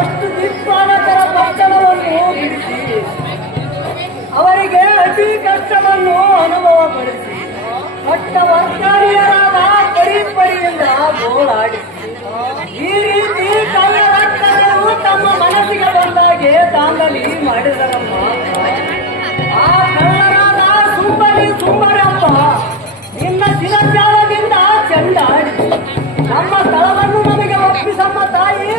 ಅಷ್ಟು ದಿಕ್ಪಾಲಕರ ಪಟ್ಟಣವನ್ನು ಬಿಡಿಸಿ ಅವರಿಗೆ ಅತಿ ಕಷ್ಟವನ್ನು ಅನುಭವಪಡಿಸಿ ಪಟ್ಟ ವರ್ಗಾರಿಯರಾದ ಪರಿಪರಿಯಿಂದ ಗೋಳಾಡಿ ಈ ರೀತಿ ಕಳ್ಳ ರಕ್ತಗಳು ತಮ್ಮ ಮನಸ್ಸಿಗೆ ಬಂದಾಗೆ ದಾಂಧಲಿ ಮಾಡಿದರಮ್ಮ. ಆ ಕಳ್ಳರಾದ ಸುಂಬರಪ್ಪ ನಿನ್ನ ಶಿರಜಾಲದಿಂದ ಚೆಂಡಾಡಿ ನಮ್ಮ ಸ್ಥಳವನ್ನು ನಮಗೆ ಒಪ್ಪಿಸಮ್ಮ ತಾಯಿ.